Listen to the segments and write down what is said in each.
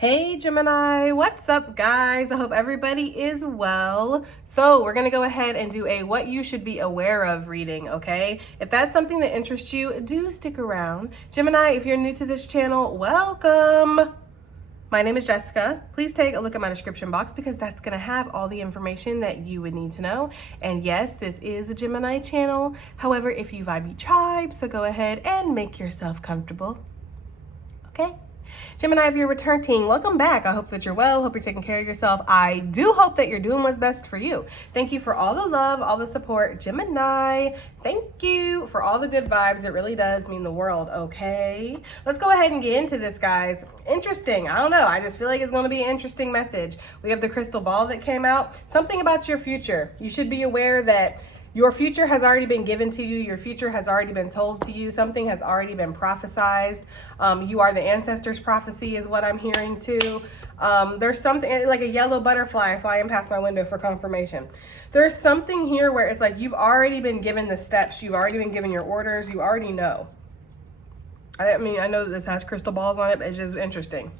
Hey Gemini, what's up guys? I hope everybody is well. So we're gonna go ahead and do a what you should be aware of reading, okay? If that's something that interests you, do stick around. Gemini, if you're new to this channel, welcome. My name is Jessica. Please take a look at my description box because that's gonna have all the information that you would need to know. And yes, this is a Gemini channel. However, if you vibe, you tribe, so go ahead and make yourself comfortable, okay? Gemini, if you're returning, welcome back. I hope that you're well. Hope you're taking care of yourself. I do hope that you're doing what's best for you. Thank you for all the love, all the support. Gemini, thank you for all the good vibes. It really does mean the world, okay? Let's go ahead and get into this, guys. Interesting. I don't know. I just feel like it's going to be an interesting message. We have the crystal ball that came out. Something about your future. You should be aware that your future has already been given to you. Your future has already been told to you. Something has already been prophesized. You are the ancestors' prophecy is what I'm hearing too. There's something like a yellow butterfly flying past my window for confirmation. There's something here where it's like you've already been given the steps. You've already been given your orders. You already know. I mean, I know that this has crystal balls on it, but it's just interesting.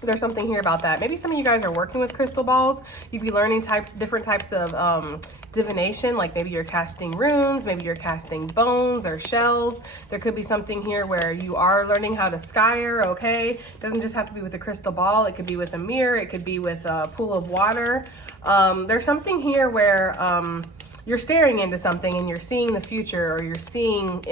There's something here about that. Maybe some of you guys are working with crystal balls. You'd be learning different types of divination, like maybe you're casting runes, maybe you're casting bones or shells. There could be something here where you are learning how to scire, okay? It doesn't just have to be with a crystal ball. It could be with a mirror. It could be with a pool of water. There's something here where you're staring into something and you're seeing the future, or you're seeing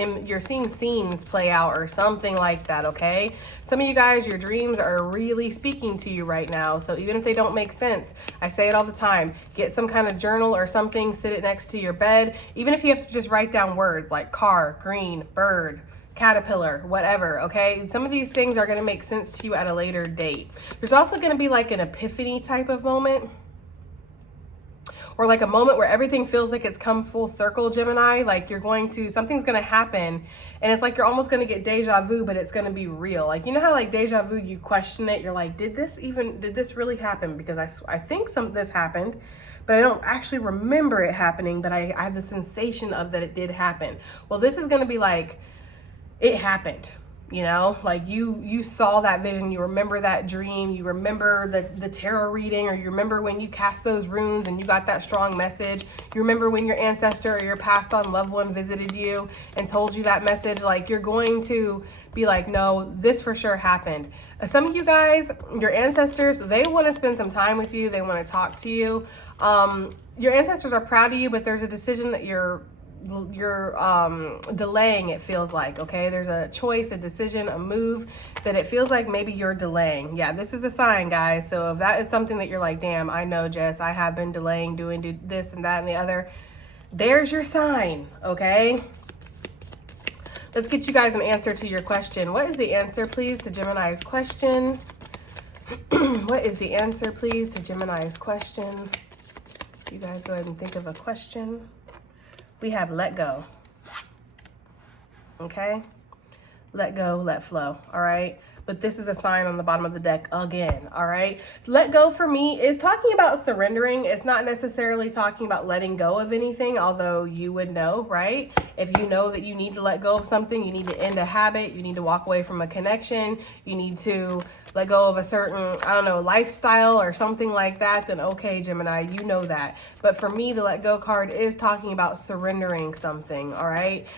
scenes play out or something like that, okay? Some of you guys, your dreams are really speaking to you right now. So even if they don't make sense, I say it all the time, get some kind of journal or something, sit it next to your bed. Even if you have to just write down words like car, green, bird, caterpillar, whatever, okay? Some of these things are gonna make sense to you at a later date. There's also gonna be like an epiphany type of moment, or like a moment where everything feels like it's come full circle, Gemini. Like something's gonna happen and it's like you're almost gonna get deja vu, but it's gonna be real. Like, you know how like deja vu, you question it, you're like, did this really happen? Because I think this happened, but I don't actually remember it happening, but I have the sensation of that it did happen. Well, this is gonna be like, it happened. You know, like you saw that vision, you remember that dream, you remember the tarot reading, or you remember when you cast those runes and you got that strong message. You remember when your ancestor or your passed on loved one visited you and told you that message. Like, you're going to be like, no, this for sure happened. Some of you guys, your ancestors, they want to spend some time with you. They want to talk to you. Your ancestors are proud of you, but there's a decision that you're delaying, it feels like, okay? There's a choice, a decision, a move that it feels like maybe you're delaying. Yeah, this is a sign, guys. So if that is something that you're like, damn, I know, Jess, I have been delaying doing this and that and the other, there's your sign, okay? Let's get you guys an answer to your question. What is the answer, please, to Gemini's question? What is the answer, please, to Gemini's question? You guys go ahead and think of a question. We have let go, okay? Let go, let flow, all right? But this is a sign on the bottom of the deck again, all right? Let go for me is talking about surrendering. It's not necessarily talking about letting go of anything, although you would know, right? If you know that you need to let go of something, you need to end a habit, you need to walk away from a connection, you need to let go of a certain, I don't know, lifestyle or something like that, then okay, Gemini, you know that. But for me, the let go card is talking about surrendering something, all right?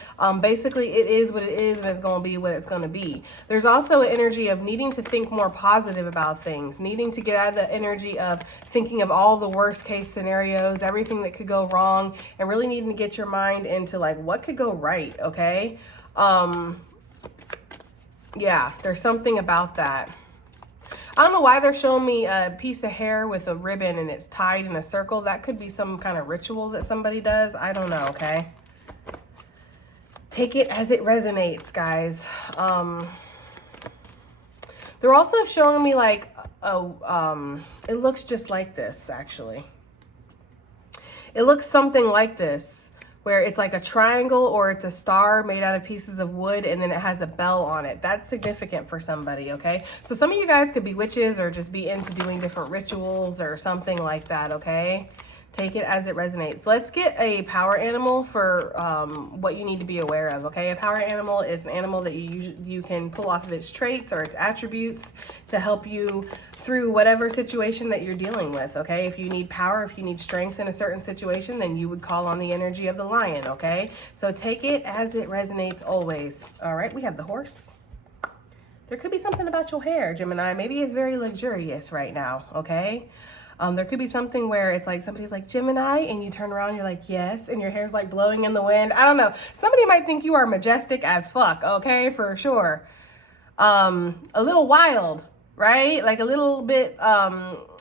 Basically, it is what it is, and it's going to be what it's going to be. There's also an energy of needing to think more positive about things, needing to get out of the energy of thinking of all the worst case scenarios, everything that could go wrong, and really needing to get your mind into like, what could go right, okay? Yeah, there's something about that. I don't know why they're showing me a piece of hair with a ribbon and it's tied in a circle. That could be some kind of ritual that somebody does. I don't know, okay? Take it as it resonates, guys. They're also showing me like, it looks just like this, actually. It looks something like this, where it's like a triangle or it's a star made out of pieces of wood, and then it has a bell on it. That's significant for somebody, okay? So some of you guys could be witches or just be into doing different rituals or something like that, okay? Take it as it resonates. Let's get a power animal for what you need to be aware of, okay? A power animal is an animal that you can pull off of its traits or its attributes to help you through whatever situation that you're dealing with, okay? If you need power, if you need strength in a certain situation, then you would call on the energy of the lion, okay? So take it as it resonates always. All right, we have the horse. There could be something about your hair, Gemini. Maybe it's very luxurious right now, okay? There could be something where it's like somebody's like, Gemini, and you turn around, you're like, yes, and your hair's like blowing in the wind. I don't know. Somebody might think you are majestic as fuck, okay, for sure. A little wild, right? Like a little bit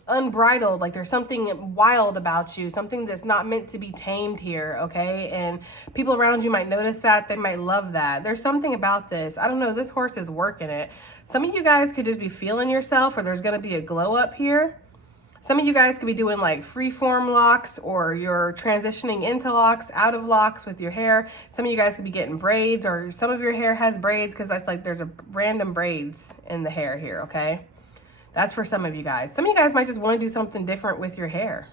unbridled, like there's something wild about you, something that's not meant to be tamed here, okay? And people around you might notice that. They might love that. There's something about this. I don't know. This horse is working it. Some of you guys could just be feeling yourself, or there's going to be a glow up here. Some of you guys could be doing like freeform locks, or you're transitioning into locks, out of locks with your hair. Some of you guys could be getting braids, or some of your hair has braids because that's like there's a random braids in the hair here, okay? That's for some of you guys. Some of you guys might just want to do something different with your hair,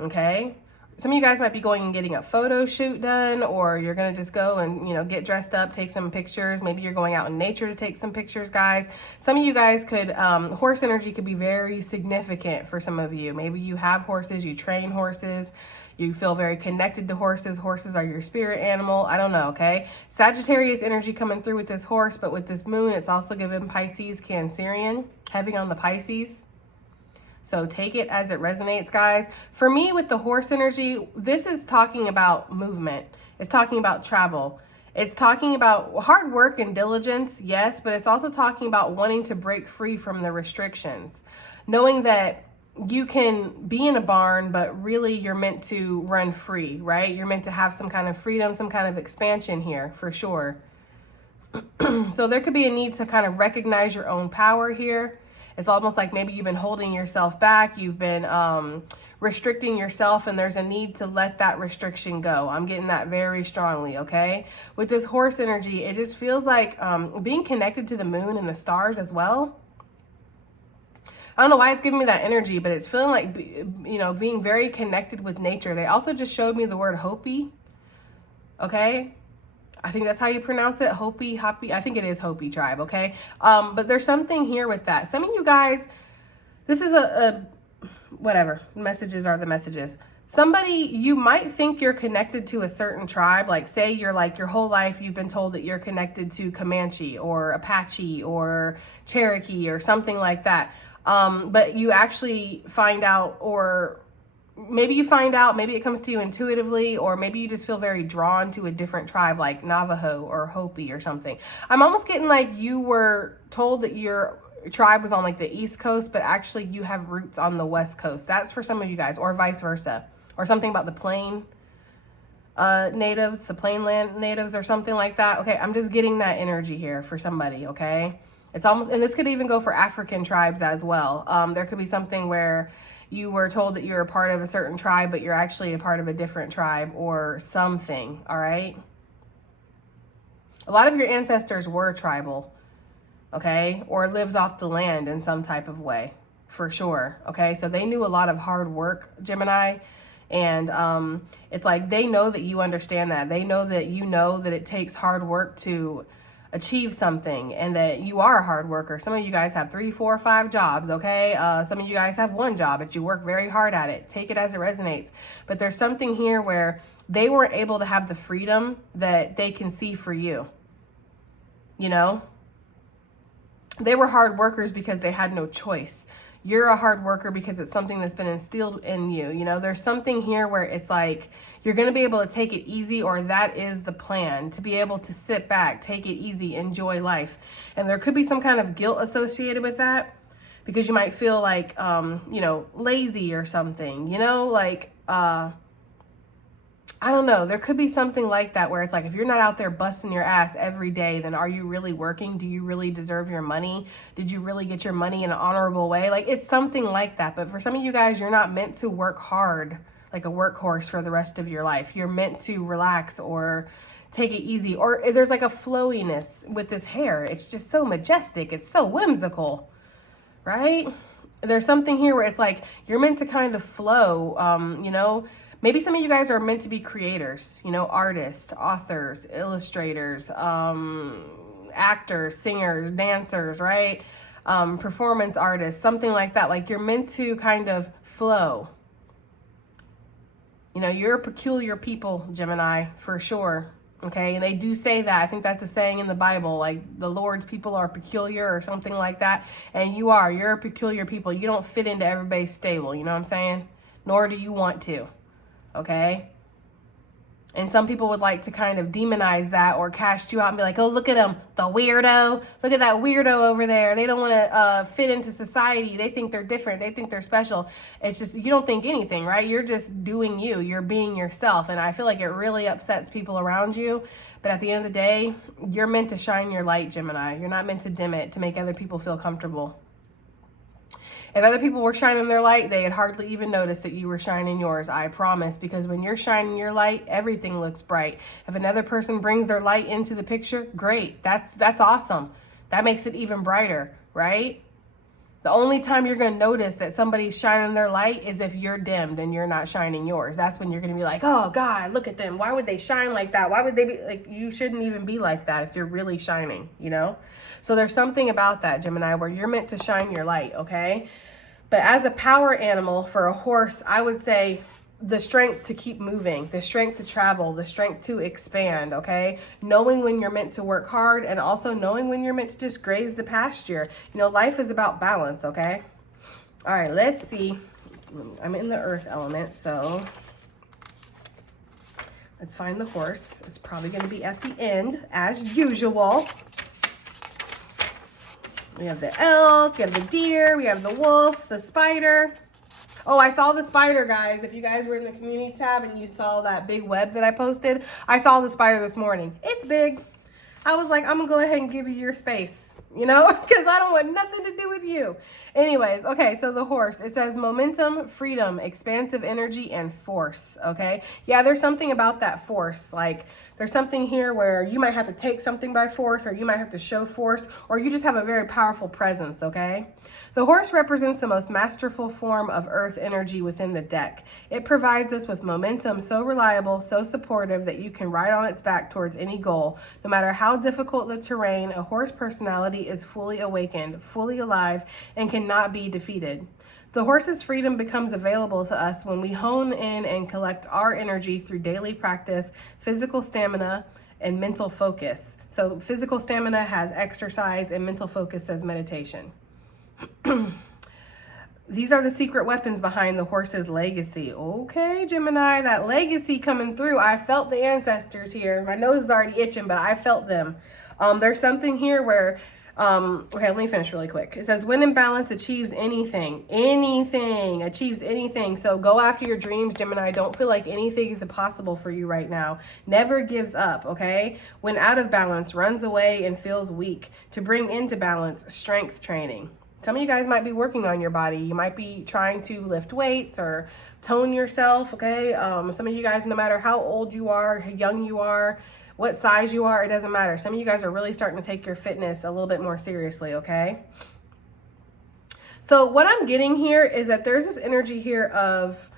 okay? Some of you guys might be going and getting a photo shoot done, or you're going to just go and, you know, get dressed up, take some pictures. Maybe you're going out in nature to take some pictures, guys. Some of you guys could, horse energy could be very significant for some of you. Maybe you have horses, you train horses, you feel very connected to horses. Horses are your spirit animal. I don't know, okay? Sagittarius energy coming through with this horse, but with this moon, it's also giving Pisces, Cancerian, heavy on the Pisces. So take it as it resonates, guys. For me, with the horse energy, this is talking about movement. It's talking about travel. It's talking about hard work and diligence, yes, but it's also talking about wanting to break free from the restrictions. Knowing that you can be in a barn, but really you're meant to run free, right? You're meant to have some kind of freedom, some kind of expansion here, for sure. So there could be a need to kind of recognize your own power here. It's almost like maybe you've been holding yourself back. You've been restricting yourself, and there's a need to let that restriction go. I'm getting that very strongly, okay? With this horse energy, it just feels like being connected to the moon and the stars as well. I don't know why it's giving me that energy, but it's feeling like, you know, being very connected with nature. They also just showed me the word Hopi, okay? I think that's how you pronounce it. Hopi. I think it is Hopi tribe, okay? But there's something here with that. Some of you guys, this is whatever. Messages are the messages. Somebody, you might think you're connected to a certain tribe. Like say you're like your whole life you've been told that you're connected to Comanche or Apache or Cherokee or something like that. But you actually find out, or maybe you find out, maybe it comes to you intuitively, or maybe you just feel very drawn to a different tribe like Navajo or Hopi or something. I'm almost getting like you were told that your tribe was on like the East Coast, but actually you have roots on the West Coast. That's for some of you guys, or vice versa, or something about the plain natives, the plainland natives or something like that. Okay, I'm just getting that energy here for somebody, okay? It's almost, and this could even go for African tribes as well. There could be something where you were told that you're a part of a certain tribe, but you're actually a part of a different tribe or something, all right? A lot of your ancestors were tribal, okay? Or lived off the land in some type of way, for sure, okay? So they knew a lot of hard work, Gemini, and it's like they know that you understand that. They know that you know that it takes hard work to achieve something, and that you are a hard worker. Some of you guys have 3, 4, 5 jobs, okay? Some of you guys have 1 job, but you work very hard at it. Take it as it resonates. But there's something here where they weren't able to have the freedom that they can see for you. You know? They were hard workers because they had no choice. You're a hard worker because it's something that's been instilled in you. You know, there's something here where it's like you're going to be able to take it easy, or that is the plan, to be able to sit back, take it easy, enjoy life. And there could be some kind of guilt associated with that, because you might feel like, you know, lazy or something, you know, like, I don't know. There could be something like that where it's like, if you're not out there busting your ass every day, then are you really working? Do you really deserve your money? Did you really get your money in an honorable way? Like, it's something like that. But for some of you guys, you're not meant to work hard like a workhorse for the rest of your life. You're meant to relax or take it easy. Or there's like a flowiness with this hair. It's just so majestic. It's so whimsical, right? there's something here where it's like you're meant to kind of flow. You know, maybe some of you guys are meant to be creators, you know, artists, authors, illustrators, actors, singers, dancers, right? Performance artists, something like that. Like you're meant to kind of flow. You know, you're a peculiar people, Gemini, for sure. Okay, and they do say that. I think that's a saying in the Bible, like the Lord's people are peculiar or something like that. And you're a peculiar people. You don't fit into everybody's stable, you know what I'm saying? Nor do you want to, okay? And some people would like to kind of demonize that or cast you out and be like, oh, look at him, the weirdo. Look at that weirdo over there. They don't want to fit into society. They think they're different. They think they're special. It's just, you don't think anything, right? You're just doing you. You're being yourself. And I feel like it really upsets people around you. But at the end of the day, you're meant to shine your light, Gemini. You're not meant to dim it to make other people feel comfortable. If other people were shining their light, they'd hardly even notice that you were shining yours, I promise. Because when you're shining your light, everything looks bright. If another person brings their light into the picture, great. That's awesome. That makes it even brighter, right? The only time you're going to notice that somebody's shining their light is if you're dimmed and you're not shining yours. That's when you're going to be like, oh, God, look at them. Why would they shine like that? Why would they be like, you shouldn't even be like that if you're really shining, you know? So there's something about that, Gemini, where you're meant to shine your light, okay? But as a power animal for a horse, I would say the strength to keep moving, the strength to travel, the strength to expand, okay? Knowing when you're meant to work hard and also knowing when you're meant to just graze the pasture. You know, life is about balance, okay? All right, let's see. I'm in the earth element, so let's find the horse. It's probably going to be at the end, as usual. We have the elk, we have the deer, we have the wolf, the spider. Oh, I saw the spider, guys. If you guys were in the community tab and you saw that big web that I posted, I saw the spider this morning. It's big. I was like, I'm going to go ahead and give you your space, you know, because I don't want nothing to do with you. Anyways, okay, so the horse, it says momentum, freedom, expansive energy, and force, okay? Yeah, there's something about that force. Like, there's something here where you might have to take something by force, or you might have to show force, or you just have a very powerful presence, okay? The horse represents the most masterful form of earth energy within the deck. It provides us with momentum so reliable, so supportive that you can ride on its back towards any goal. No matter how difficult the terrain, a horse personality is fully awakened, fully alive, and cannot be defeated. The horse's freedom becomes available to us when we hone in and collect our energy through daily practice, physical stamina, and mental focus. So physical stamina has exercise and mental focus says meditation. These are the secret weapons behind the horse's legacy. Okay, Gemini, that legacy coming through. I felt the ancestors here. My nose is already itching, but I felt them. There's something here where okay, let me finish really quick. It says, when in balance, achieves anything. Anything. Achieves anything. So go after your dreams, Gemini. Don't feel like anything is impossible for you right now. Never gives up, okay? When out of balance, runs away and feels weak. To bring into balance, strength training. Some of you guys might be working on your body. You might be trying to lift weights or tone yourself, okay? Some of you guys, no matter how old you are, how young you are, what size you are, it doesn't matter. Some of you guys are really starting to take your fitness a little bit more seriously, okay? So what I'm getting here is that there's this energy here of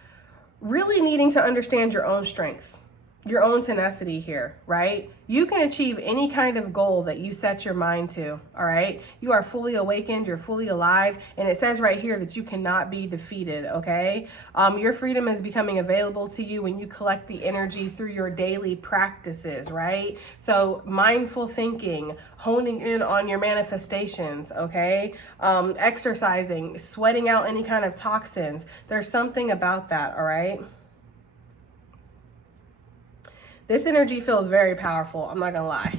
really needing to understand your own strength, your own tenacity here, right? You can achieve any kind of goal that you set your mind to, all right? You are fully awakened, you're fully alive, and it says right here that you cannot be defeated, okay? Your freedom is becoming available to you when you collect the energy through your daily practices, right? So mindful thinking, honing in on your manifestations, okay? Exercising, sweating out any kind of toxins. There's something about that, all right? This energy feels very powerful. I'm not gonna lie,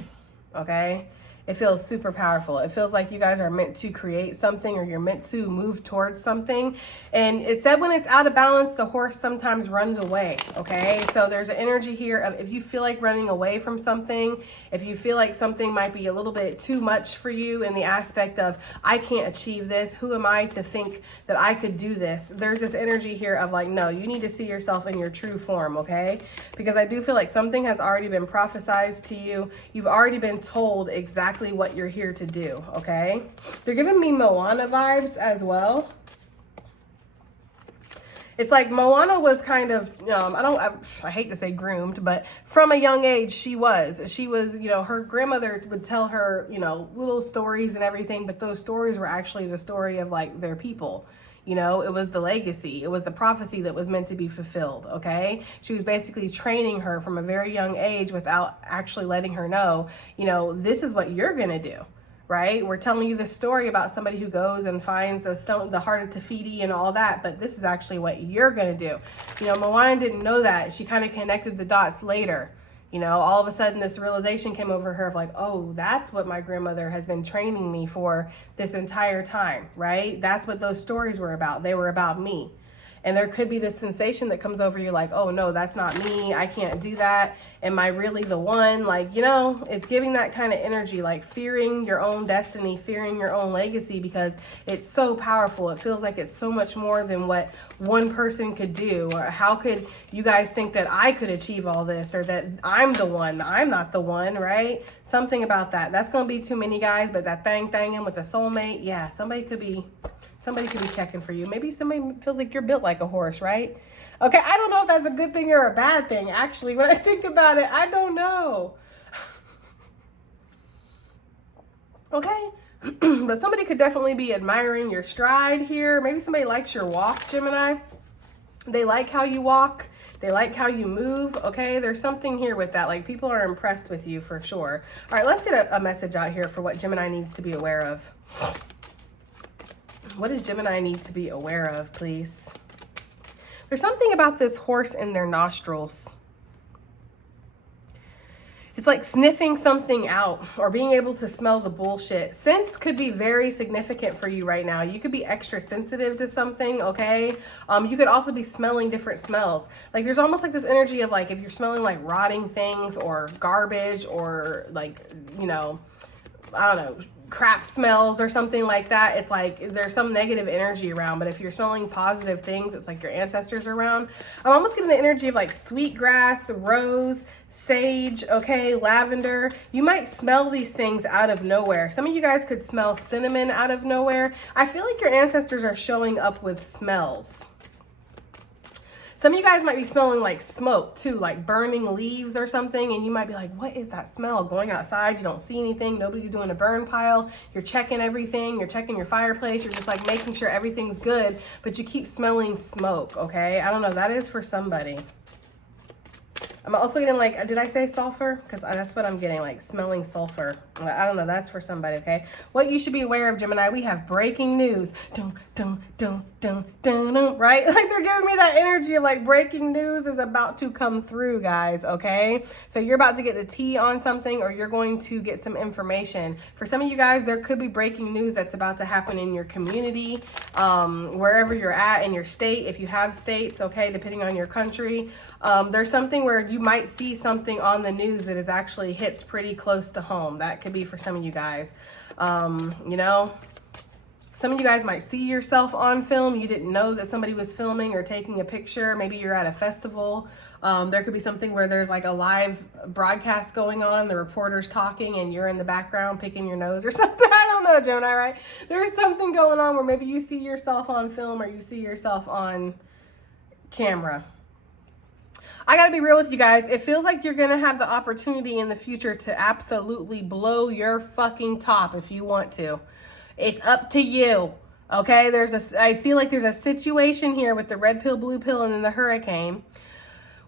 okay? It feels super powerful. It feels like you guys are meant to create something or you're meant to move towards something. And it said when it's out of balance, the horse sometimes runs away, okay? So there's an energy here of if you feel like running away from something, if you feel like something might be a little bit too much for you in the aspect of, I can't achieve this, who am I to think that I could do this? There's this energy here of like, no, you need to see yourself in your true form, okay? Because I do feel like something has already been prophesized to you. You've already been told exactly what you're here to do, okay? They're giving me Moana vibes as well. It's like Moana was kind of, I hate to say groomed, but from a young age, she was, her grandmother would tell her, little stories and everything, but those stories were actually the story of like their people. It was the legacy. It was the prophecy that was meant to be fulfilled, okay? She was basically training her from a very young age without actually letting her know, this is what you're going to do, right? We're telling you the story about somebody who goes and finds the stone, the heart of Te Fiti and all that, but this is actually what you're going to do. Moana didn't know that. She kind of connected the dots later. All of a sudden this realization came over her of like, oh, that's what my grandmother has been training me for this entire time, right? That's what those stories were about. They were about me. And there could be this sensation that comes over you like, oh no, that's not me. I can't do that. Am I really the one? Like, it's giving that kind of energy, like fearing your own destiny, fearing your own legacy, because it's so powerful. It feels like it's so much more than what one person could do. Or how could you guys think that I could achieve all this, or that I'm the one? I'm not the one, right? Something about that. That's going to be too many, guys, but that thing with a soulmate, yeah, somebody could be checking for you. Maybe somebody feels like you're built like a horse, right? Okay, I don't know if that's a good thing or a bad thing. Actually, when I think about it, I don't know. Okay, but somebody could definitely be admiring your stride here. Maybe somebody likes your walk, Gemini. They like how you walk. They like how you move, okay? There's something here with that. Like, people are impressed with you for sure. All right, let's get a message out here for what Gemini needs to be aware of. What does Gemini need to be aware of, please? There's something about this horse in their nostrils. It's like sniffing something out or being able to smell the bullshit. Sense could be very significant for you right now. You could be extra sensitive to something, okay? You could also be smelling different smells. Like, there's almost like this energy of like, if you're smelling like rotting things or garbage or like, I don't know, crap smells or something like that, it's like there's some negative energy around. But if you're smelling positive things, it's like your ancestors are around. I'm almost getting the energy of like sweet grass, rose, sage, okay, lavender. You might smell these things out of nowhere. Some of you guys could smell cinnamon out of nowhere. I feel like your ancestors are showing up with smells. Some of you guys might be smelling like smoke too, like burning leaves or something. And you might be like, what is that smell? Going outside, you don't see anything. Nobody's doing a burn pile. You're checking everything. You're checking your fireplace. You're just like making sure everything's good, but you keep smelling smoke, okay? I don't know. That is for somebody. I'm also getting like, did I say sulfur? Because that's what I'm getting, like smelling sulfur. I don't know. That's for somebody, okay? What you should be aware of, Gemini, we have breaking news. Dun, dun, dun, dun, dun, dun, right? Like, they're giving me that energy of like breaking news is about to come through, guys, okay? So you're about to get the tea on something, or you're going to get some information. For some of you guys, there could be breaking news that's about to happen in your community, wherever you're at in your state, if you have states, okay, depending on your country. There's something where you might see something on the news that is actually hits pretty close to home. That could be for some of you guys. Some of you guys might see yourself on film. You didn't know that somebody was filming or taking a picture. Maybe you're at a festival. There could be something where there's like a live broadcast going on. The reporter's talking and you're in the background picking your nose or something. I don't know, Gemini, right? There's something going on where maybe you see yourself on film or you see yourself on camera. I gotta be real with you guys. It feels like you're gonna have the opportunity in the future to absolutely blow your fucking top if you want to. It's up to you, okay? I feel like there's a situation here with the red pill, blue pill, and then the hurricane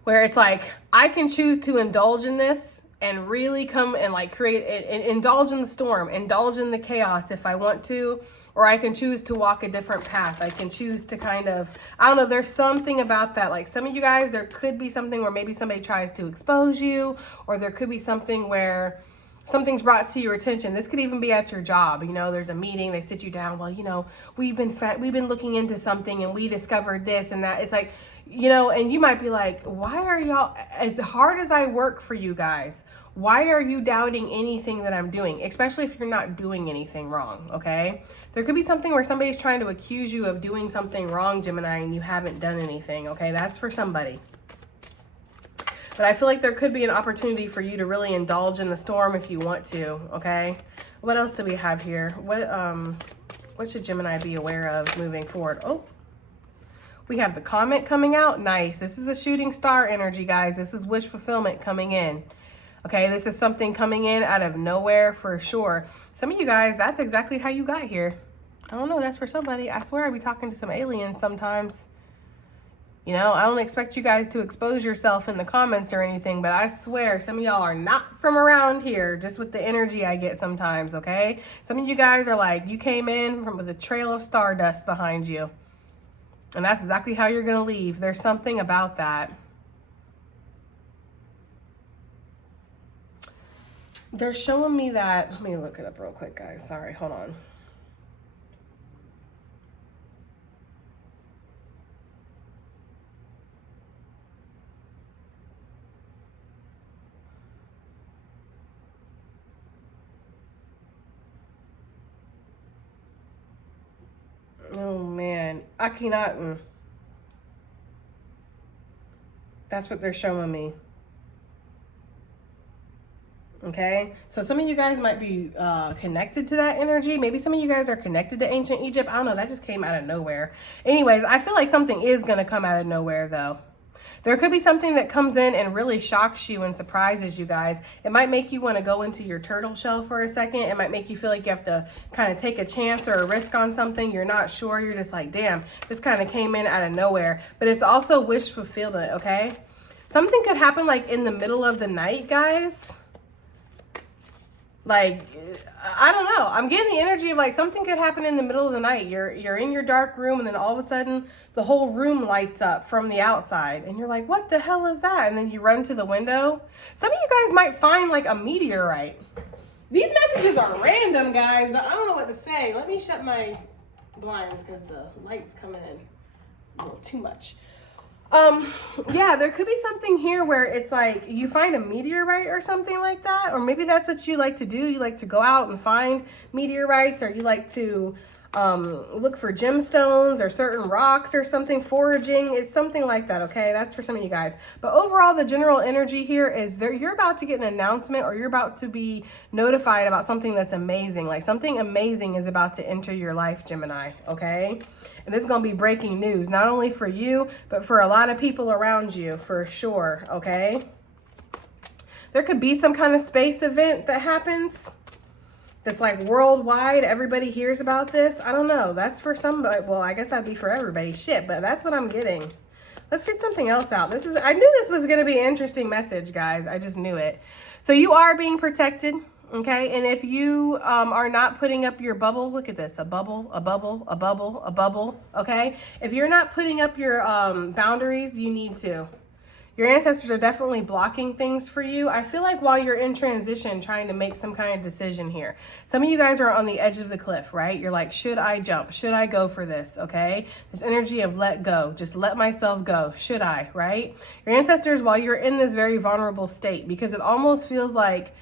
where it's like, I can choose to indulge in this and really come and like indulge in the storm, indulge in the chaos if I want to, or I can choose to walk a different path. I can choose to kind of, I don't know, there's something about that. Like, some of you guys, there could be something where maybe somebody tries to expose you, or there could be something where something's brought to your attention. This could even be at your job. There's a meeting, they sit you down. Well, we've been looking into something and we discovered this and that. It's like, and you might be like, why are y'all, as hard as I work for you guys, why are you doubting anything that I'm doing? Especially if you're not doing anything wrong, okay? There could be something where somebody's trying to accuse you of doing something wrong, Gemini, and you haven't done anything, okay? That's for somebody. But I feel like there could be an opportunity for you to really indulge in the storm if you want to, okay? What else do we have here? What should Gemini be aware of moving forward? Oh, We have the comet coming out. Nice. This is a shooting star energy, guys. This is wish fulfillment coming in. Okay, this is something coming in out of nowhere for sure. Some of you guys, that's exactly how you got here. I don't know, that's for somebody. I swear I be talking to some aliens sometimes. You know, I don't expect you guys to expose yourself in the comments or anything, but I swear some of y'all are not from around here, just with the energy I get sometimes, okay? Some of you guys are like, you came in with a trail of stardust behind you. And that's exactly how you're going to leave. There's something about that. They're showing me that. Let me look it up real quick, guys. Sorry, hold on. Oh man, Akhenaten. That's what they're showing me. Okay, so some of you guys might be connected to that energy. Maybe some of you guys are connected to ancient Egypt. I don't know, that just came out of nowhere. Anyways, I feel like something is going to come out of nowhere though. There could be something that comes in and really shocks you and surprises you guys. It might make you want to go into your turtle shell for a second. It might make you feel like you have to kind of take a chance or a risk on something. You're not sure. You're just like, damn, this kind of came in out of nowhere. But it's also wish fulfillment, okay? Something could happen like in the middle of the night, guys. Like, I don't know. I'm getting the energy of like something could happen in the middle of the night. You're in your dark room and then all of a sudden the whole room lights up from the outside. And you're like, what the hell is that? And then you run to the window. Some of you guys might find like a meteorite. These messages are random, guys, but I don't know what to say. Let me shut my blinds because the light's coming in a little too much. Yeah, there could be something here where it's like you find a meteorite or something like that, or maybe that's what you like to do. You like to go out and find meteorites, or you like to look for gemstones or certain rocks or something, foraging. It's something like that, okay? That's for some of you guys. But overall, the general energy here is you're about to get an announcement, or you're about to be notified about something that's amazing. Like something amazing is about to enter your life, Gemini, okay? And this is going to be breaking news, not only for you, but for a lot of people around you, for sure, okay? There could be some kind of space event that happens that's like worldwide. Everybody hears about this. I don't know. That's for somebody. Well, I guess that'd be for everybody. Shit, but that's what I'm getting. Let's get something else out. I knew this was going to be an interesting message, guys. I just knew it. So you are being protected. Okay, and if you are not putting up your bubble, look at this, a bubble, a bubble, a bubble, a bubble, okay? If you're not putting up your boundaries, you need to. Your ancestors are definitely blocking things for you. I feel like while you're in transition, trying to make some kind of decision here. Some of you guys are on the edge of the cliff, right? You're like, should I jump? Should I go for this, okay? This energy of let go, just let myself go. Should I, right? Your ancestors, while you're in this very vulnerable state, because it almost feels like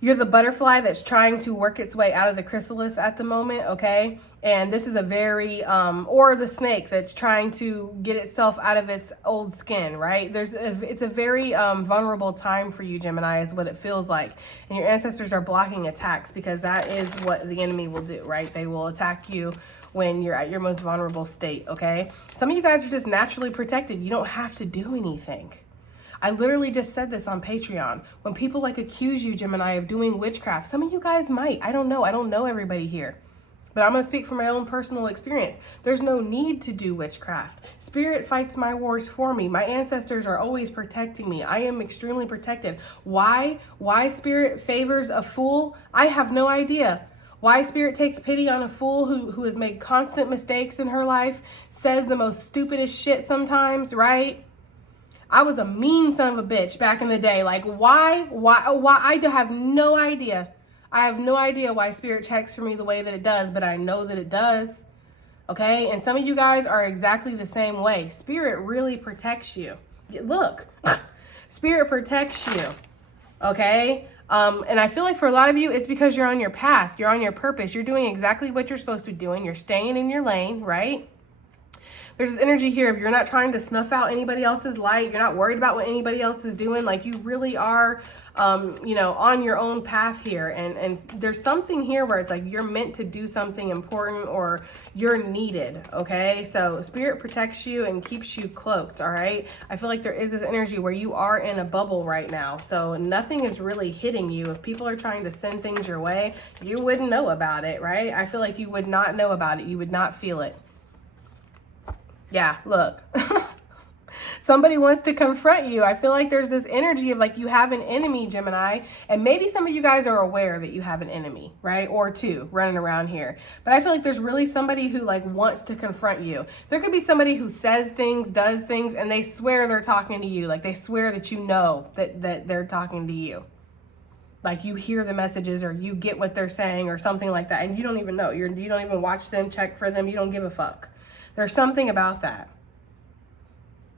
you're the butterfly that's trying to work its way out of the chrysalis at the moment, okay? And this is a very, or the snake that's trying to get itself out of its old skin, right? It's a very vulnerable time for you, Gemini, is what it feels like. And your ancestors are blocking attacks because that is what the enemy will do, right? They will attack you when you're at your most vulnerable state, okay? Some of you guys are just naturally protected. You don't have to do anything. I literally just said this on Patreon. When people like accuse you, Gemini, of doing witchcraft, some of you guys might. I don't know. I don't know everybody here. But I'm going to speak from my own personal experience. There's no need to do witchcraft. Spirit fights my wars for me. My ancestors are always protecting me. I am extremely protected. Why? Why Spirit favors a fool? I have no idea. Why Spirit takes pity on a fool who has made constant mistakes in her life, says the most stupidest shit sometimes, right? I was a mean son of a bitch back in the day. Like, why? I have no idea. I have no idea why Spirit checks for me the way that it does, but I know that it does. Okay? And some of you guys are exactly the same way. Spirit really protects you. Look, Spirit protects you. Okay? And I feel like for a lot of you, it's because you're on your path. You're on your purpose. You're doing exactly what you're supposed to be doing. You're staying in your lane, right? There's this energy here of you're not trying to snuff out anybody else's light. You're not worried about what anybody else is doing. Like you really are, you know, on your own path here. And there's something here where it's like you're meant to do something important or you're needed, okay? So Spirit protects you and keeps you cloaked, all right? I feel like there is this energy where you are in a bubble right now. So nothing is really hitting you. If people are trying to send things your way, you wouldn't know about it, right? I feel like you would not know about it. You would not feel it. Yeah, look. Somebody wants to confront you. I feel like there's this energy of like you have an enemy, Gemini, and maybe some of you guys are aware that you have an enemy, right? Or two running around here. But I feel like there's really somebody who like wants to confront you. There could be somebody who says things, does things, and they swear they're talking to you. Like they swear that you know that they're talking to you. Like you hear the messages or you get what they're saying or something like that, and you don't even know. You don't even watch them, check for them. You don't give a fuck. There's something about that.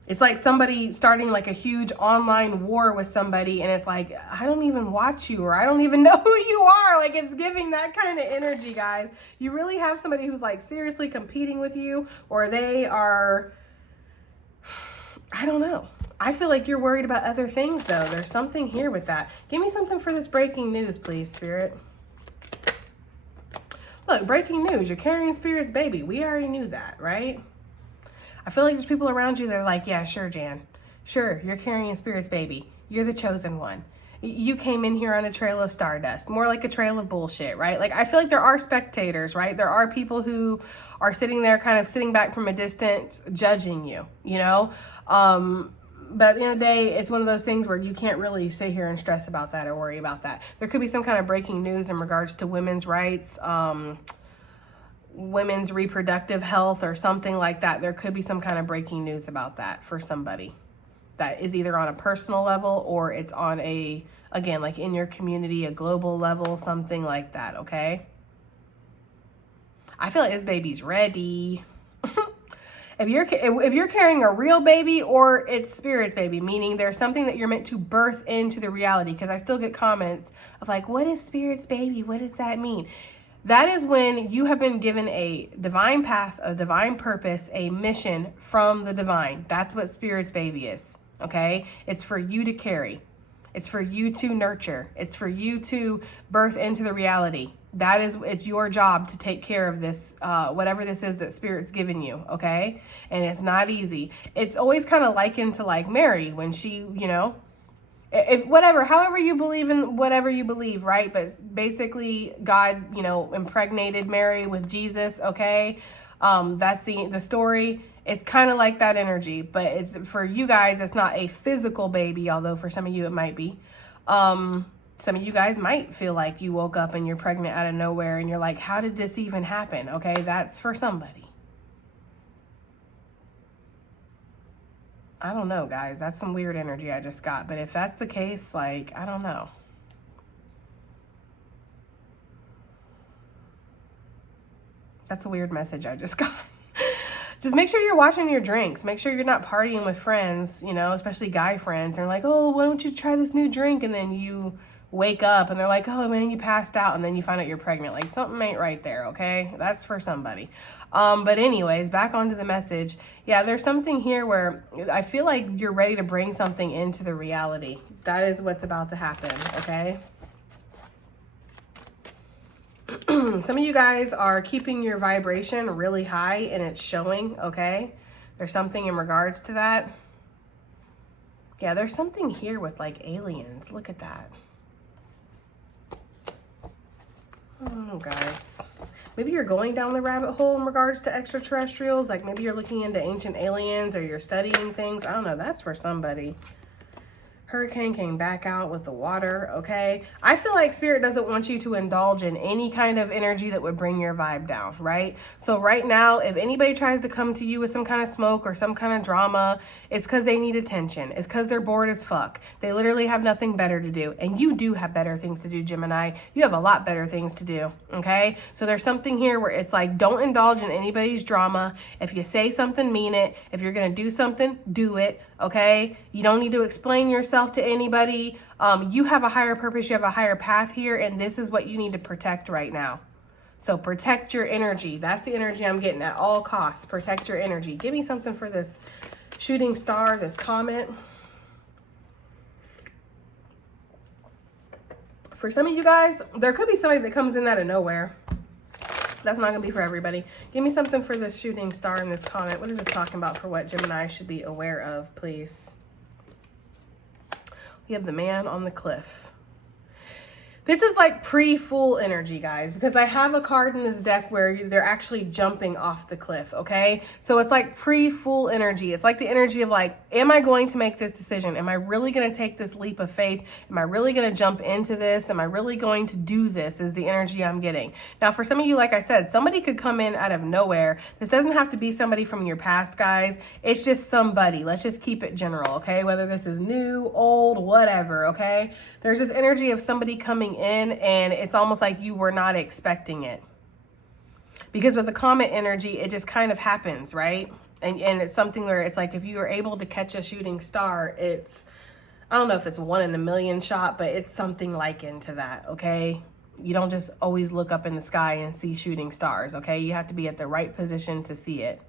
It's like somebody starting like a huge online war with somebody and it's like, I don't even watch you or I don't even know who you are. Like it's giving that kind of energy, guys. You really have somebody who's like seriously competing with you or they are, I don't know. I feel like you're worried about other things though. There's something here with that. Give me something for this breaking news, please, Spirit. Look, breaking news, you're carrying Spirit's baby. We already knew that, right? I feel like there's people around you that are like, yeah, sure, Jan. Sure, you're carrying Spirit's baby. You're the chosen one. You came in here on a trail of stardust, more like a trail of bullshit, right? Like, I feel like there are spectators, right? There are people who are sitting there kind of sitting back from a distance, judging you, you know? But at the end of the day, it's one of those things where you can't really sit here and stress about that or worry about that. There could be some kind of breaking news in regards to women's rights, women's reproductive health or something like that. There could be some kind of breaking news about that for somebody that is either on a personal level or it's on a, again, like in your community, a global level, something like that, okay? I feel like this baby's ready. If you're carrying a real baby or it's Spirit's baby, meaning there's something that you're meant to birth into the reality, because I still get comments of like, what is Spirit's baby? What does that mean? That is when you have been given a divine path, a divine purpose, a mission from the divine. That's what Spirit's baby is, okay? It's for you to carry. It's for you to nurture. It's for you to birth into the reality. It's your job to take care of this, whatever this is that Spirit's given you, okay? And it's not easy. It's always kind of likened to like Mary when she, you know, if whatever, however you believe in whatever you believe, right? But basically God, you know, impregnated Mary with Jesus, okay? That's the story. It's kind of like that energy, but it's for you guys, it's not a physical baby, although for some of you it might be. Some of you guys might feel like you woke up and you're pregnant out of nowhere and you're like, how did this even happen? Okay, that's for somebody. I don't know, guys. That's some weird energy I just got. But if that's the case, like, I don't know. That's a weird message I just got. Just make sure you're watching your drinks. Make sure you're not partying with friends, you know, especially guy friends. They're like, oh, why don't you try this new drink? And then you wake up and they're like, oh man, you passed out. And then you find out you're pregnant. Like something ain't right there, okay? That's for somebody. But anyways, back onto the message. Yeah, there's something here where I feel like you're ready to bring something into the reality. That is what's about to happen, okay? Some of you guys are keeping your vibration really high and it's showing, okay? There's something in regards to that. Yeah, there's something here with like aliens. Look at that. Oh, guys. Maybe you're going down the rabbit hole in regards to extraterrestrials. Like maybe you're looking into ancient aliens or you're studying things. I don't know. That's for somebody. Hurricane came back out with the water, okay? I feel like Spirit doesn't want you to indulge in any kind of energy that would bring your vibe down, right? So right now, if anybody tries to come to you with some kind of smoke or some kind of drama, it's because they need attention. It's because they're bored as fuck. They literally have nothing better to do. And you do have better things to do, Gemini. You have a lot better things to do, okay? So there's something here where it's like, don't indulge in anybody's drama. If you say something, mean it. If you're going to do something, do it, okay? You don't need to explain yourself to anybody. You have a higher purpose, you have a higher path here, and this is what you need to protect right now. So protect your energy. That's the energy I'm getting at all costs. Protect your energy. Give me something for this shooting star, this comet. For some of you guys, there could be somebody that comes in out of nowhere. That's not going to be for everybody. Give me something for this shooting star and this comet. What is this talking about for what Gemini should be aware of, please? We have the man on the cliff. This is like pre-fool energy, guys, because I have a card in this deck where they're actually jumping off the cliff, okay? So it's like pre-fool energy. It's like the energy of like, am I going to make this decision? Am I really going to take this leap of faith? Am I really going to jump into this? Am I really going to do this? Is the energy I'm getting. Now, for some of you, like I said, somebody could come in out of nowhere. This doesn't have to be somebody from your past, guys. It's just somebody. Let's just keep it general, okay? Whether this is new, old, whatever, okay? There's this energy of somebody coming in and it's almost like you were not expecting it. Because with the comet energy, it just kind of happens, right? And it's something where it's like if you are able to catch a shooting star, it's, I don't know if it's 1 in a million shot, but it's something like into that, okay? You don't just always look up in the sky and see shooting stars, okay? You have to be at the right position to see it.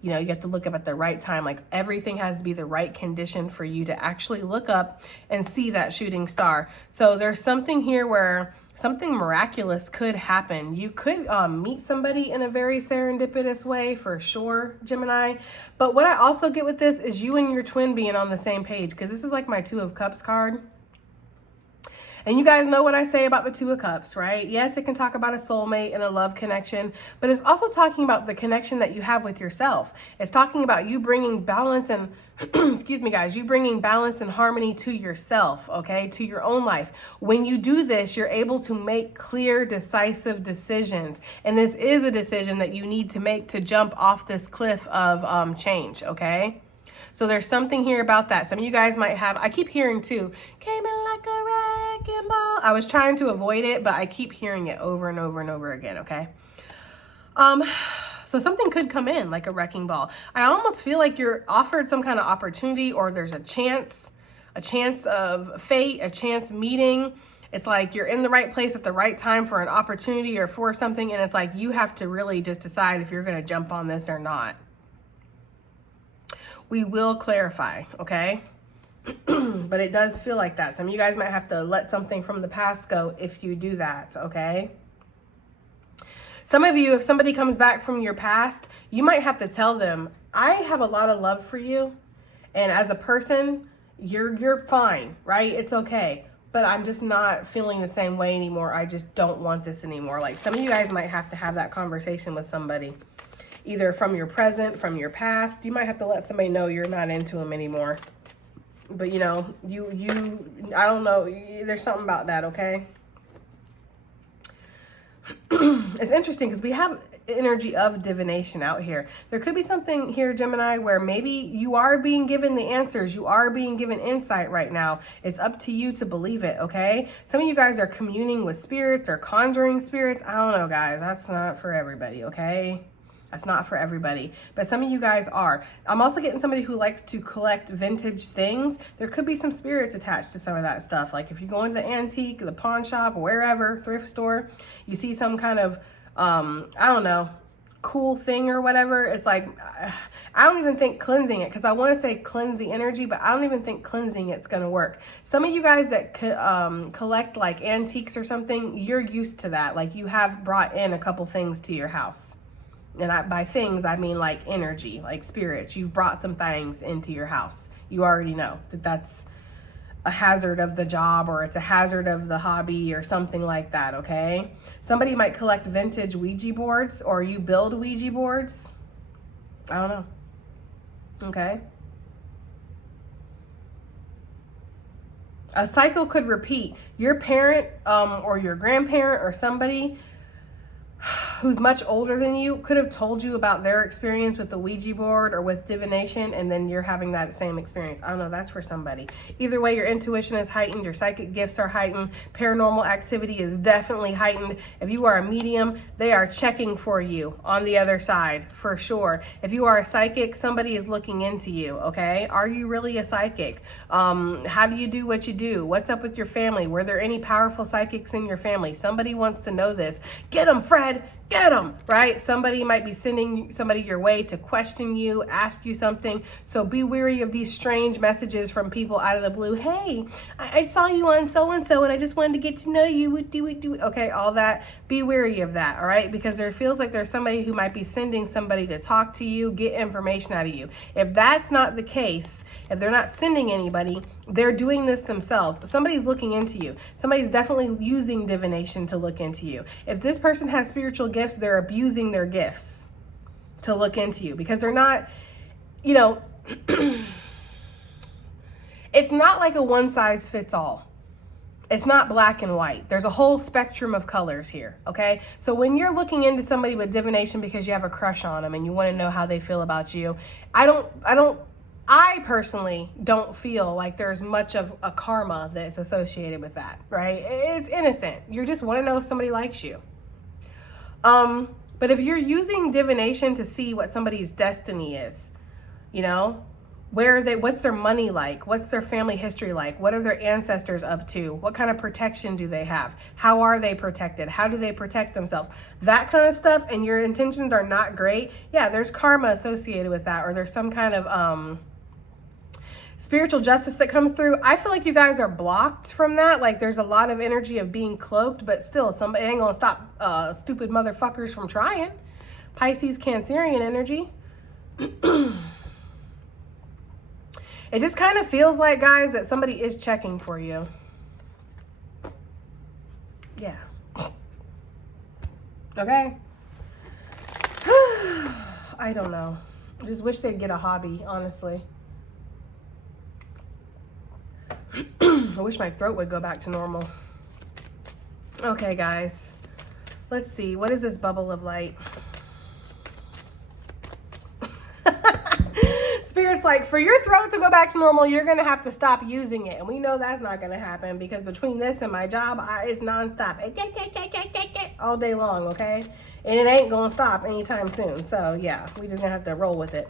You know, you have to look up at the right time. Like everything has to be the right condition for you to actually look up and see that shooting star. So there's something here where something miraculous could happen. You could meet somebody in a very serendipitous way for sure, Gemini. But what I also get with this is you and your twin being on the same page, because this is like my 2 of Cups card. And you guys know what I say about the 2 of Cups, right? Yes, it can talk about a soulmate and a love connection, but it's also talking about the connection that you have with yourself. It's talking about you bringing balance and, excuse me, guys, you bringing balance and harmony to yourself, okay, to your own life. When you do this, you're able to make clear, decisive decisions. And this is a decision that you need to make to jump off this cliff of change, okay? So there's something here about that. Some of you guys might have, I keep hearing too, came in like a wrecking ball. I was trying to avoid it, but I keep hearing it over and over and over again, okay? So something could come in like a wrecking ball. I almost feel like you're offered some kind of opportunity, or there's a chance of fate, a chance meeting. It's like you're in the right place at the right time for an opportunity or for something, and it's like you have to really just decide if you're going to jump on this or not. We will clarify, okay? But it does feel like that. Some of you guys might have to let something from the past go if you do that, okay? Some of you, if somebody comes back from your past, you might have to tell them, I have a lot of love for you, and as a person, you're fine, right? It's okay. But I'm just not feeling the same way anymore. I just don't want this anymore. Like some of you guys might have to have that conversation with somebody. Either from your present, from your past. You might have to let somebody know you're not into them anymore. But you know, I don't know, there's something about that, okay? It's interesting because we have energy of divination out here. There could be something here, Gemini, where maybe you are being given the answers. You are being given insight right now. It's up to you to believe it, okay? Some of you guys are communing with spirits or conjuring spirits. I don't know, guys. That's not for everybody, okay? That's not for everybody, but some of you guys are. I'm also getting somebody who likes to collect vintage things. There could be some spirits attached to some of that stuff. Like if you go into the antique, the pawn shop, or wherever, thrift store, you see some kind of, I don't know, cool thing or whatever. It's like, I don't even think cleansing it, because I want to say cleanse the energy, but I don't even think cleansing it's going to work. Some of you guys that collect like antiques or something, you're used to that. Like you have brought in a couple things to your house. And by things, I mean like energy, like spirits. You've brought some things into your house. You already know that that's a hazard of the job, or it's a hazard of the hobby or something like that, okay? Somebody might collect vintage Ouija boards, or you build Ouija boards. I don't know. Okay. A cycle could repeat. Your parent or your grandparent or somebody who's much older than you could have told you about their experience with the Ouija board or with divination, and then you're having that same experience. I don't know, that's for somebody. Either way, your intuition is heightened, your psychic gifts are heightened, paranormal activity is definitely heightened. If you are a medium, they are checking for you on the other side, for sure. If you are a psychic, somebody is looking into you, okay? Are you really a psychic? How do you do what you do? What's up with your family? Were there any powerful psychics in your family? Somebody wants to know this. Get them, Fred. Get them, right? Somebody might be sending somebody your way to question you, ask you something. So be wary of these strange messages from people out of the blue. Hey, I saw you on so-and-so and I just wanted to get to know you. Okay, all that. Be wary of that, all right? Because there feels like there's somebody who might be sending somebody to talk to you, get information out of you. If that's not the case, if they're not sending anybody, they're doing this themselves. Somebody's looking into you. Somebody's definitely using divination to look into you. If this person has spiritual gifts, they're abusing their gifts to look into you because they're not, you know, it's not like a one size fits all. It's not black and white. There's a whole spectrum of colors here, okay? So when you're looking into somebody with divination because you have a crush on them and you want to know how they feel about you, I personally don't feel like there's much of a karma that's associated with that, right? It's innocent. You just want to know if somebody likes you. But if you're using divination to see what somebody's destiny is, you know, what's their money like? What's their family history like? What are their ancestors up to? What kind of protection do they have? How are they protected? How do they protect themselves? That kind of stuff, and your intentions are not great. Yeah, there's karma associated with that, or there's some kind of, spiritual justice that comes through. I feel like you guys are blocked from that. Like there's a lot of energy of being cloaked, but still somebody ain't gonna stop stupid motherfuckers from trying. Pisces, Cancerian energy. It just kind of feels like, guys, that somebody is checking for you. Yeah. Okay. I don't know. I just wish they'd get a hobby, honestly. I wish my throat would go back to normal. Okay, guys. Let's see. What is this bubble of light? Spirit's like, for your throat to go back to normal, you're going to have to stop using it. And we know that's not going to happen because between this and my job, it's nonstop. All day long, okay? And it ain't going to stop anytime soon. So, yeah, we just going to have to roll with it.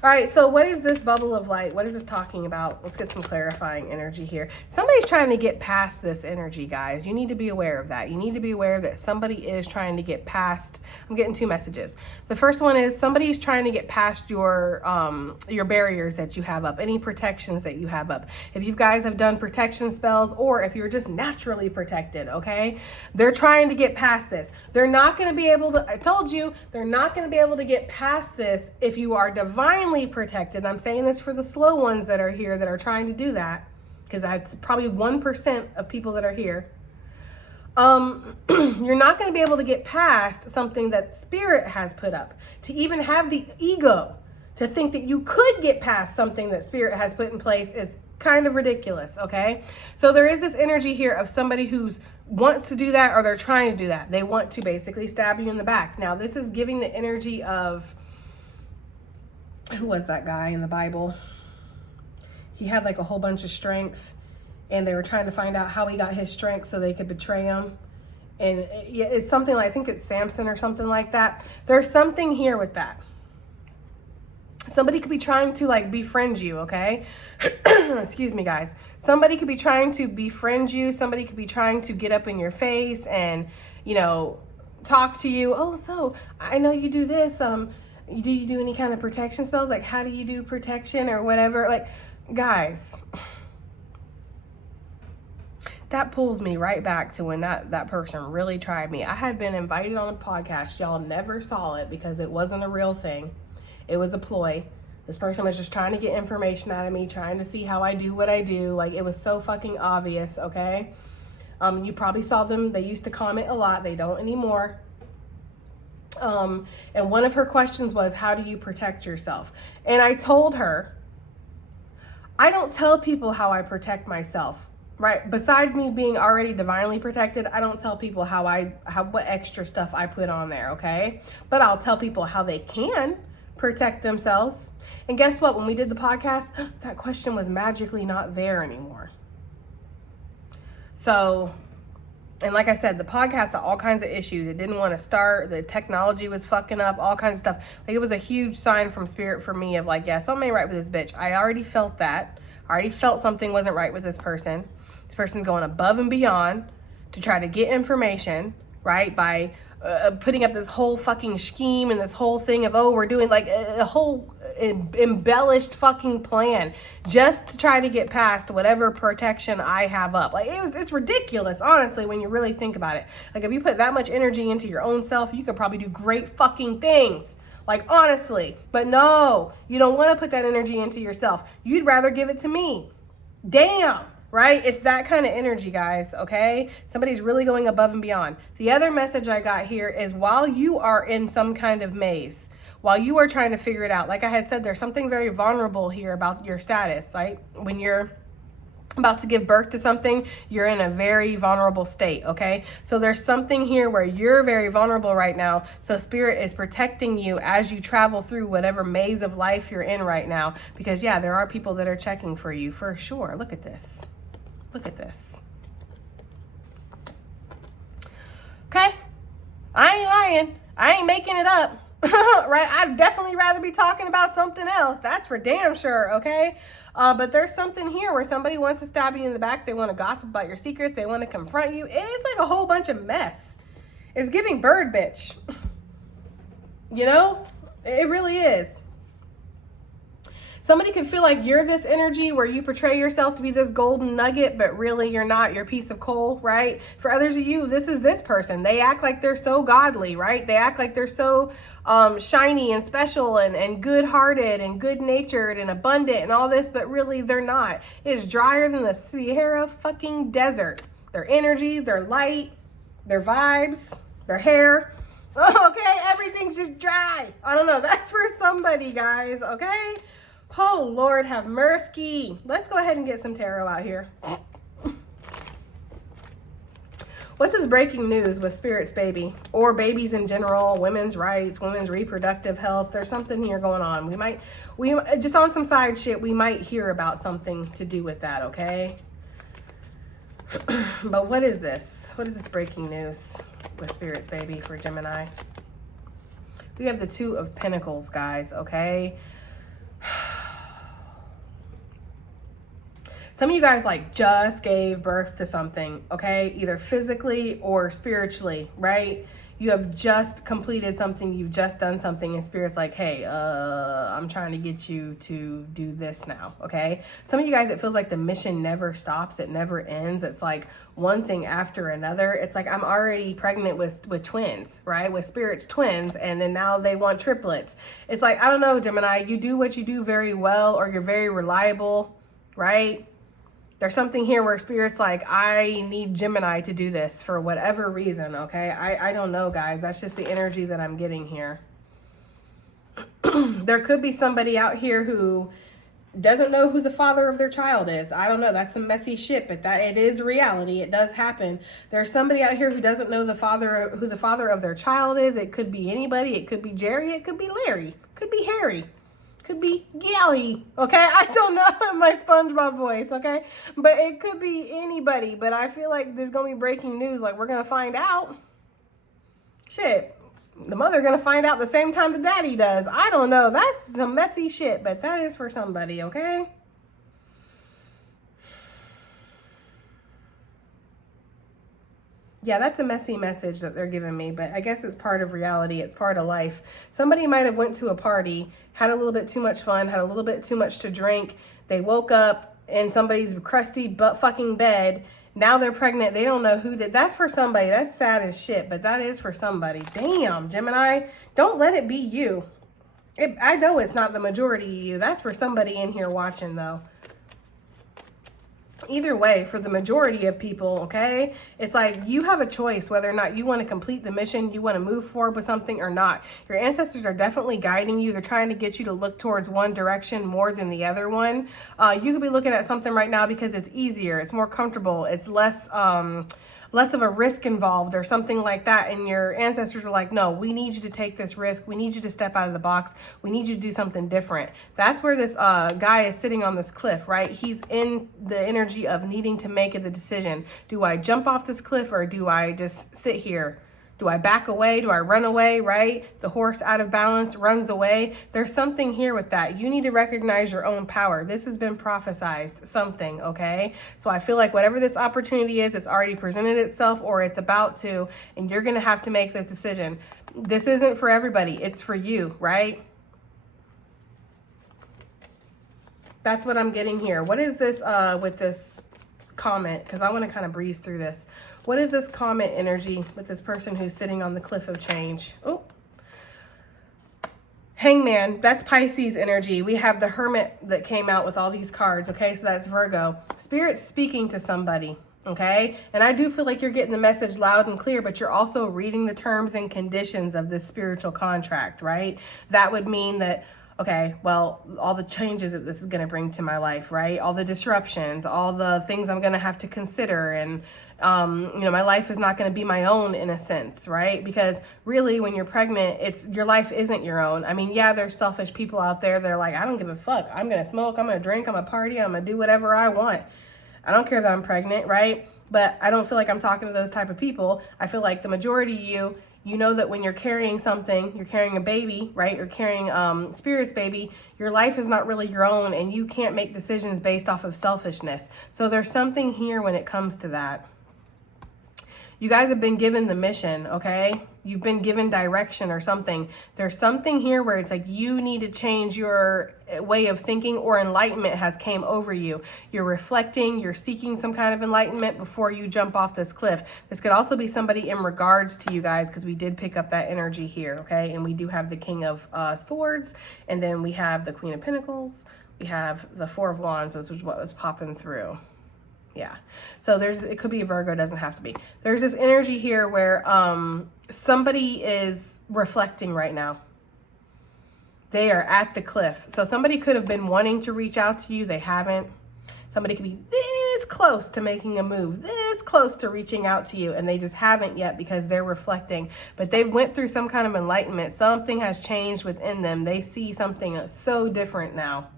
All right, so what is this bubble of light? What is this talking about? Let's get some clarifying energy here. Somebody's trying to get past this energy, guys. You need to be aware of that. You need to be aware that somebody is trying to get past. I'm getting two messages. The first one is somebody's trying to get past your barriers that you have up, any protections that you have up. If you guys have done protection spells or if you're just naturally protected, okay? They're trying to get past this. They're not going to be able to, I told you, they're not going to be able to get past this if you are divinely protected. I'm saying this for the slow ones that are here that are trying to do that, because that's probably 1% of people that are here. You're not going to be able to get past something that Spirit has put up. To even have the ego to think that you could get past something that Spirit has put in place is kind of ridiculous, okay? So there is this energy here of somebody who's wants to do that, or they're trying to do that. They want to basically stab you in the back. Now, this is giving the energy of, who was that guy in the Bible? He had like a whole bunch of strength and they were trying to find out how he got his strength so they could betray him. And it's something like, I think it's Samson or something like that. There's something here with that. Somebody could be trying to like befriend you, okay? Excuse me, guys. Somebody could be trying to befriend you. Somebody could be trying to get up in your face and, you know, talk to you. Oh, so I know you do this. Do you do any kind of protection spells? Like, how do you do protection or whatever? Like, guys, that pulls me right back to when that person really tried me. I had been invited on a podcast. Y'all never saw it because it wasn't a real thing. It was a ploy. This person was just trying to get information out of me, trying to see how I do what I do. Like, it was so fucking obvious, okay? You probably saw them. They used to comment a lot. They don't anymore. And one of her questions was, how do you protect yourself? And I told her, I don't tell people how I protect myself. right? Besides me being already divinely protected, I don't tell people what extra stuff I put on there, okay? But I'll tell people how they can protect themselves. And guess what? When we did the podcast, that question was magically not there anymore. So, and like I said, the podcast had all kinds of issues. It didn't want to start. The technology was fucking up, all kinds of stuff. Like, it was a huge sign from spirit for me of like, yeah, something ain't right with this bitch. I already felt that. I already felt something wasn't right with this person. This person's going above and beyond to try to get information, right? By putting up this whole fucking scheme and this whole thing of, oh, we're doing like a whole embellished fucking plan just to try to get past whatever protection I have up. Like, it's ridiculous, honestly, when you really think about it. Like, if you put that much energy into your own self, you could probably do great fucking things. Like, honestly. But no, you don't want to put that energy into yourself. You'd rather give it to me. Damn. Right? It's that kind of energy, guys, okay? Somebody's really going above and beyond. The other message I got here is while you are in some kind of maze, while you are trying to figure it out, like I had said, there's something very vulnerable here about your status, right? When you're about to give birth to something, you're in a very vulnerable state, okay? So there's something here where you're very vulnerable right now. So spirit is protecting you as you travel through whatever maze of life you're in right now. Because yeah, there are people that are checking for you for sure. Look at this. Look at this. Okay? I ain't lying. I ain't making it up. Right? I'd definitely rather be talking about something else. That's for damn sure, okay? But there's something here where somebody wants to stab you in the back. They want to gossip about your secrets. They want to confront you. It's like a whole bunch of mess. It's giving bird bitch. You know? It really is. Somebody could feel like you're this energy where you portray yourself to be this golden nugget, but really you're not. You're a piece of coal, right? For others of you, this is this person. They act like they're so godly, right? They act like they're so shiny and special and good-hearted and good-natured and abundant and all this, but really they're not. It's drier than the Sahara fucking desert. Their energy, their light, their vibes, their hair. Okay, everything's just dry. I don't know. That's for somebody, guys, okay? Oh, Lord, have mercy. Let's go ahead and get some tarot out here. What's this breaking news with spirits, baby? Or babies in general, women's rights, women's reproductive health. There's something here going on. We just on some side shit, we might hear about something to do with that, okay? But what is this? What is this breaking news with spirits, baby, for Gemini? We have the Two of Pentacles, guys, okay? Some of you guys like just gave birth to something, okay? Either physically or spiritually, right? You have just completed something, you've just done something, and spirit's like, hey, I'm trying to get you to do this now, okay? Some of you guys, it feels like the mission never stops, it never ends. It's like one thing after another. It's like I'm already pregnant with twins, right? With spirit's twins, and then now they want triplets. It's like, I don't know, Gemini, you do what you do very well, or you're very reliable, right? There's something here where spirit's like, I need Gemini to do this for whatever reason, okay? I don't know, guys. That's just the energy that I'm getting here. There could be somebody out here who doesn't know who the father of their child is. I don't know. That's some messy shit, but it is reality. It does happen. There's somebody out here who doesn't know who the father of their child is. It could be anybody. It could be Jerry. It could be Larry. It could be Harry. Could be Gally, okay? I don't know my SpongeBob voice, okay? But it could be anybody. But I feel like there's going to be breaking news. Like, we're going to find out. Shit. The mother going to find out the same time the daddy does. I don't know. That's some messy shit. But that is for somebody, okay? Yeah, that's a messy message that they're giving me, but I guess it's part of reality. It's part of life. Somebody might have went to a party, had a little bit too much fun, had a little bit too much to drink. They woke up in somebody's crusty butt fucking bed. Now they're pregnant. They don't know who did. That's for somebody. That's sad as shit, but that is for somebody. Damn, Gemini, don't let it be you. I know it's not the majority of you. That's for somebody in here watching, though. Either way, for the majority of people, okay, it's like you have a choice whether or not you want to complete the mission, you want to move forward with something or not. Your ancestors are definitely guiding you. They're trying to get you to look towards one direction more than the other one. You could be looking at something right now because it's easier, it's more comfortable, it's less of a risk involved or something like that, and your ancestors are like, no, we need you to take this risk, we need you to step out of the box, we need you to do something different. That's where this guy is sitting on this cliff, right? He's in the energy of needing to make the decision. Do I jump off this cliff or do I just sit here? Do I back away? Do I run away, right? The horse out of balance runs away. There's something here with that. You need to recognize your own power. This has been prophesized, something, okay? So I feel like whatever this opportunity is, it's already presented itself or it's about to, and you're going to have to make this decision. This isn't for everybody. It's for you, right? That's what I'm getting here. What is this with this comment? Because I want to kind of breeze through this. What is this comment energy with this person who's sitting on the cliff of change? Oh, Hangman, that's Pisces energy. We have the Hermit that came out with all these cards, okay? So that's Virgo. Spirit's speaking to somebody, okay? And I do feel like you're getting the message loud and clear, but you're also reading the terms and conditions of this spiritual contract, right? That would mean that, okay, well, all the changes that this is going to bring to my life, right? All the disruptions, all the things I'm going to have to consider. And, you know, my life is not going to be my own in a sense, right? Because really when you're pregnant, your life isn't your own. I mean, yeah, there's selfish people out there that are like, I don't give a fuck. I'm going to smoke. I'm going to drink. I'm going to party. I'm going to do whatever I want. I don't care that I'm pregnant, right? But I don't feel like I'm talking to those type of people. I feel like the majority of you know that when you're carrying something, you're carrying a baby, right? You're carrying Spirit's baby. Your life is not really your own and you can't make decisions based off of selfishness. So there's something here when it comes to that. You guys have been given the mission, okay? You've been given direction or something. There's something here where it's like you need to change your way of thinking or enlightenment has came over you. You're reflecting, you're seeking some kind of enlightenment before you jump off this cliff. This could also be somebody in regards to you guys because we did pick up that energy here, okay? And we do have the King of Swords, and then we have the Queen of Pentacles. We have the Four of Wands, which was what was popping through. Yeah. So it could be a Virgo, doesn't have to be. There's this energy here where somebody is reflecting right now. They are at the cliff. So somebody could have been wanting to reach out to you. They haven't. Somebody could be this close to making a move, this close to reaching out to you, and they just haven't yet because they're reflecting. But they've went through some kind of enlightenment. Something has changed within them. They see something so different now.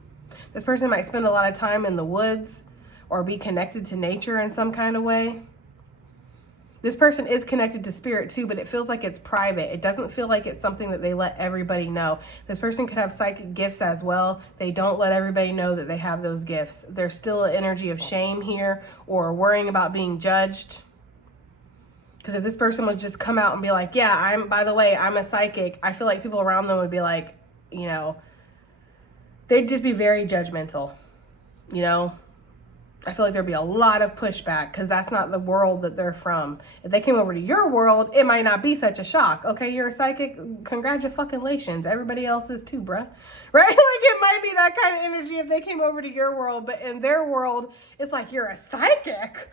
This person might spend a lot of time in the woods or be connected to nature in some kind of way. This person is connected to spirit too, but it feels like it's private. It doesn't feel like it's something that they let everybody know. This person could have psychic gifts as well. They don't let everybody know that they have those gifts. There's still an energy of shame here or worrying about being judged. Because if this person was just come out and be like, yeah, by the way, I'm a psychic, I feel like people around them would be like, you know, they'd just be very judgmental, you know? I feel like there'd be a lot of pushback because that's not the world that they're from. If they came over to your world, it might not be such a shock. Okay, you're a psychic, congratulations. Everybody else is too, bruh. Right? Like it might be that kind of energy if they came over to your world, but in their world, it's like you're a psychic.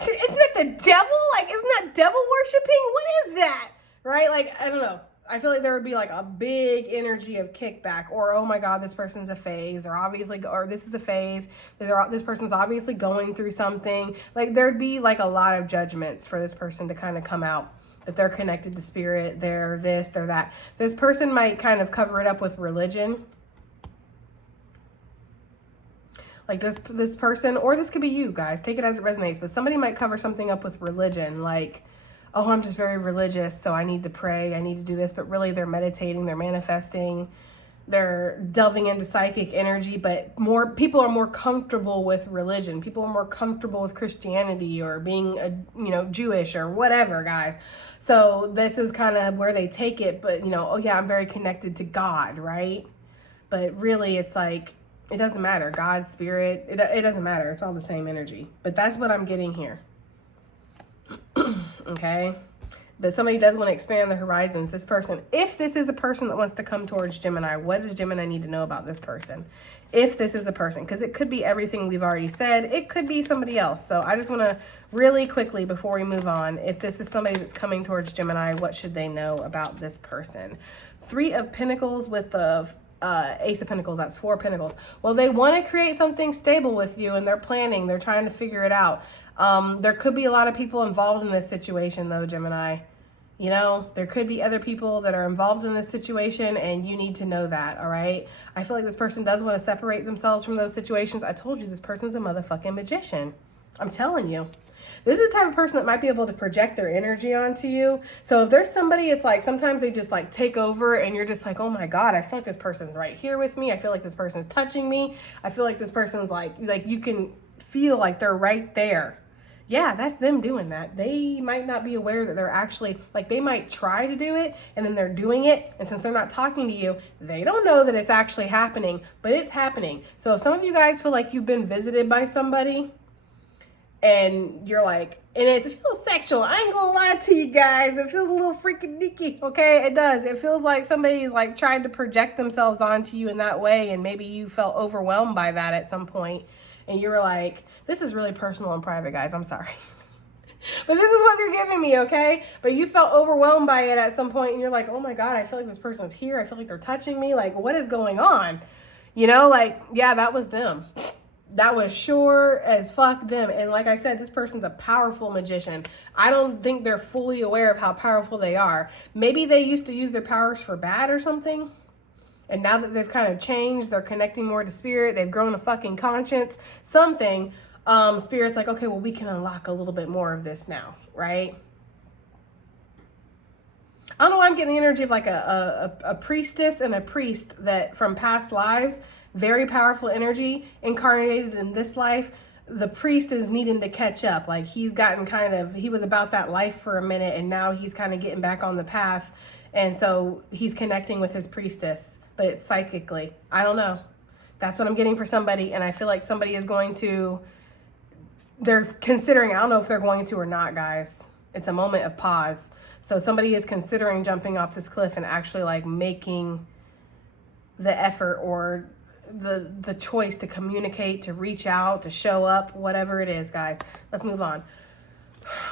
Isn't that the devil? Like, isn't that devil worshiping? What is that? Right? Like, I don't know. I feel like there would be like a big energy of kickback or, oh my God, this person's a phase or this is a phase. This person's obviously going through something. Like there'd be like a lot of judgments for this person to kind of come out that they're connected to spirit. They're this, they're that. This person might kind of cover it up with religion. Like this person, or this could be you guys, take it as it resonates, but somebody might cover something up with religion. Like, oh, I'm just very religious, so I need to pray, I need to do this. But really they're meditating, they're manifesting, they're delving into psychic energy, but people are more comfortable with religion. People are more comfortable with Christianity or being, Jewish or whatever, guys. So this is kind of where they take it, but, oh yeah, I'm very connected to God, right? But really it's like, it doesn't matter. God, spirit, it doesn't matter. It's all the same energy. But that's what I'm getting here. Okay, But somebody does want to expand the horizons. This person, if this is a person that wants to come towards Gemini, what does Gemini need to know about this person? If this is a person, because it could be everything we've already said. It could be somebody else. So I just want to really quickly, before we move on, if this is somebody that's coming towards Gemini, what should they know about this person? 3 of Pentacles with the Ace of Pentacles, that's 4 Pentacles. Well, they want to create something stable with you, and they're planning, they're trying to figure it out. There could be a lot of people involved in this situation though, Gemini. You know, there could be other people that are involved in this situation, and you need to know that, all right? I feel like this person does want to separate themselves from those situations. I told you, this person's a motherfucking magician. I'm telling you. This is the type of person that might be able to project their energy onto you. So if there's somebody, it's like sometimes they just like take over, and you're just like, oh my God, I feel like this person's right here with me. I feel like this person's touching me. I feel like this person's like you can feel like they're right there. Yeah, that's them doing that. They might not be aware that they're actually, like, they might try to do it and then they're doing it. And since they're not talking to you, they don't know that it's actually happening, but it's happening. So if some of you guys feel like you've been visited by somebody and you're like, and it feels sexual. I ain't gonna lie to you guys. It feels a little freaking nicky, okay? It does. It feels like somebody's like trying to project themselves onto you in that way, and maybe you felt overwhelmed by that at some point. And you were like, this is really personal and private, guys. I'm sorry. But this is what they're giving me, okay? But you felt overwhelmed by it at some point, and you're like, oh my God, I feel like this person's here. I feel like they're touching me. Like, what is going on? You know, like, yeah, that was them. That was sure as fuck them. And like I said, this person's a powerful magician. I don't think they're fully aware of how powerful they are. Maybe they used to use their powers for bad or something. And now that they've kind of changed, they're connecting more to spirit. They've grown a fucking conscience, something. Spirit's like, okay, well, we can unlock a little bit more of this now, right? I don't know why I'm getting the energy of like a priestess and a priest that from past lives, very powerful energy incarnated in this life. The priest is needing to catch up. Like he's gotten he was about that life for a minute, and now he's kind of getting back on the path. And so he's connecting with his priestess. But it's psychically. I don't know. That's what I'm getting for somebody. And I feel like somebody is going to, they're considering, I don't know if they're going to or not, guys. It's a moment of pause. So somebody is considering jumping off this cliff and actually like making the effort or the choice to communicate, to reach out, to show up, whatever it is, guys. Let's move on.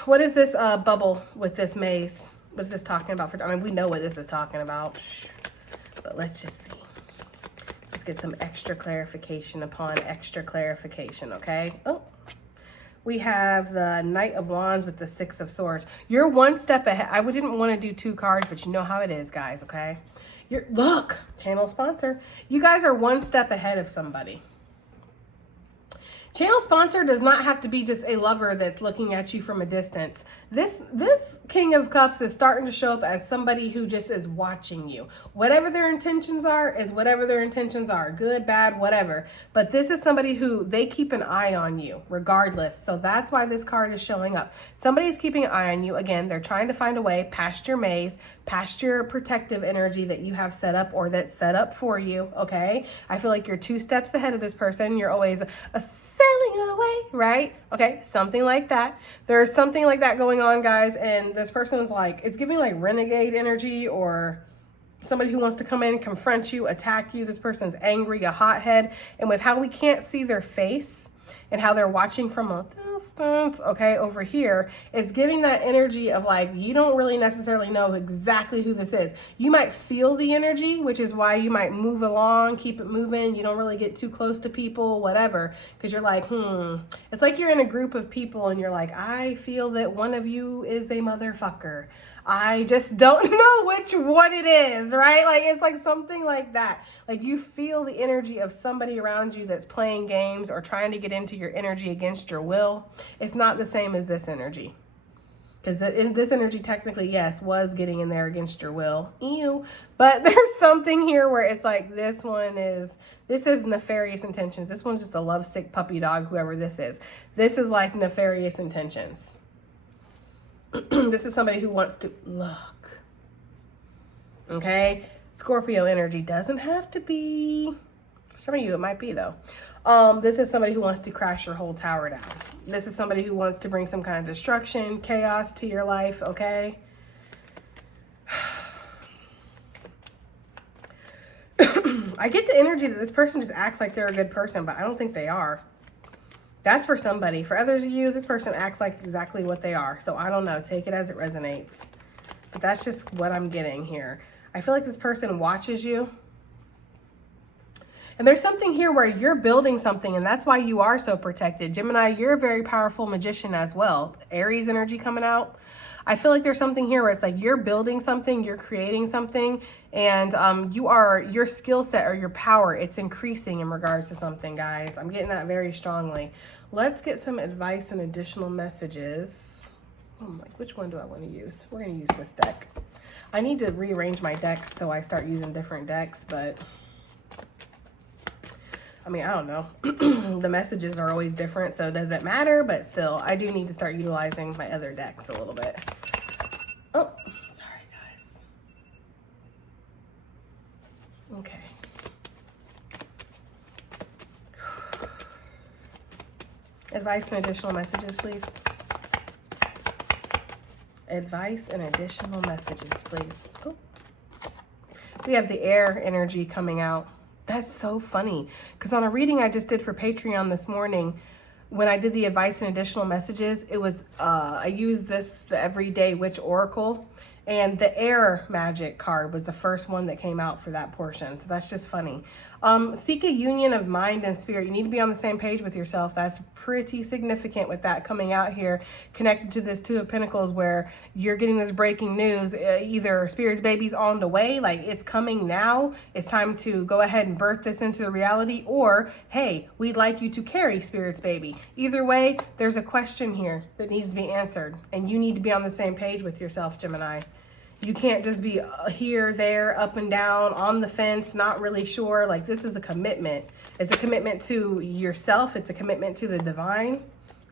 What is this bubble with this maze? What is this talking about? I mean, we know what this is talking about. But let's just see. Let's get some extra clarification upon extra clarification, okay? Oh, we have the Knight of Wands with the 6 of Swords. You're one step ahead. I didn't want to do 2 cards, but you know how it is, guys, okay? Look, channel sponsor. You guys are one step ahead of somebody. Channel sponsor does not have to be just a lover that's looking at you from a distance. This King of Cups is starting to show up as somebody who just is watching you. Whatever their intentions are is whatever their intentions are. Good, bad, whatever. But this is somebody who they keep an eye on you regardless. So that's why this card is showing up. Somebody's keeping an eye on you. Again, they're trying to find a way past your maze, past your protective energy that you have set up or that's set up for you, okay? I feel like you're 2 steps ahead of this person. You're always sailing away, right? Okay, something like that. There's something like that going on, guys, and this person is like, it's giving like renegade energy or somebody who wants to come in, confront you, attack you. This person's angry, a hothead, and with how we can't see their face and how they're watching from a distance, okay, over here, it's giving that energy of like, you don't really necessarily know exactly who this is. You might feel the energy, which is why you might move along, keep it moving. You don't really get too close to people, whatever, because you're like, It's like you're in a group of people and you're like, I feel that one of you is a motherfucker. I just don't know which one it is, right? Like, it's like something like that. Like you feel the energy of somebody around you that's playing games or trying to get into your energy against your will. It's not the same as this energy. Because this energy technically, yes, was getting in there against your will. Ew. But there's something here where it's like this is nefarious intentions. This one's just a lovesick puppy dog, whoever this is. This is like nefarious intentions. This is somebody who wants to look. Okay? Scorpio energy doesn't have to be. For some of you, it might be, though. This is somebody who wants to crash your whole tower down. This is somebody who wants to bring some kind of destruction, chaos to your life, okay? I get the energy that this person just acts like they're a good person, but I don't think they are. That's for somebody. For others of you, this person acts like exactly what they are. So I don't know. Take it as it resonates. But that's just what I'm getting here. I feel like this person watches you. And there's something here where you're building something, and that's why you are so protected. Gemini, you're a very powerful magician as well. Aries energy coming out. I feel like there's something here where it's like you're building something, you're creating something, and your skill set or your power, it's increasing in regards to something, guys. I'm getting that very strongly. Let's get some advice and additional messages. I'm like, which one do I want to use? We're going to use this deck. I need to rearrange my decks so I start using different decks, but I mean, I don't know. The messages are always different, so does it matter? But still, I do need to start utilizing my other decks a little bit. Oh, sorry, guys. Okay. Advice and additional messages, please. Advice and additional messages, please. Oh. We have the air energy coming out. That's so funny, because on a reading I just did for Patreon this morning, when I did the advice and additional messages, it was, I used the Everyday Witch Oracle, and the air magic card was the first one that came out for that portion. So that's just funny. Seek a union of mind and spirit. You need to be on the same page with yourself. That's pretty significant with that coming out here, connected to this Two of Pentacles, where you're getting this breaking news. Either Spirit's baby's on the way, like it's coming now. It's time to go ahead and birth this into the reality, or hey, we'd like you to carry Spirit's baby. Either way, there's a question here that needs to be answered, and you need to be on the same page with yourself, Gemini. You can't just be here, there, up and down, on the fence, not really sure. Like, this is a commitment. It's a commitment to yourself. It's a commitment to the divine.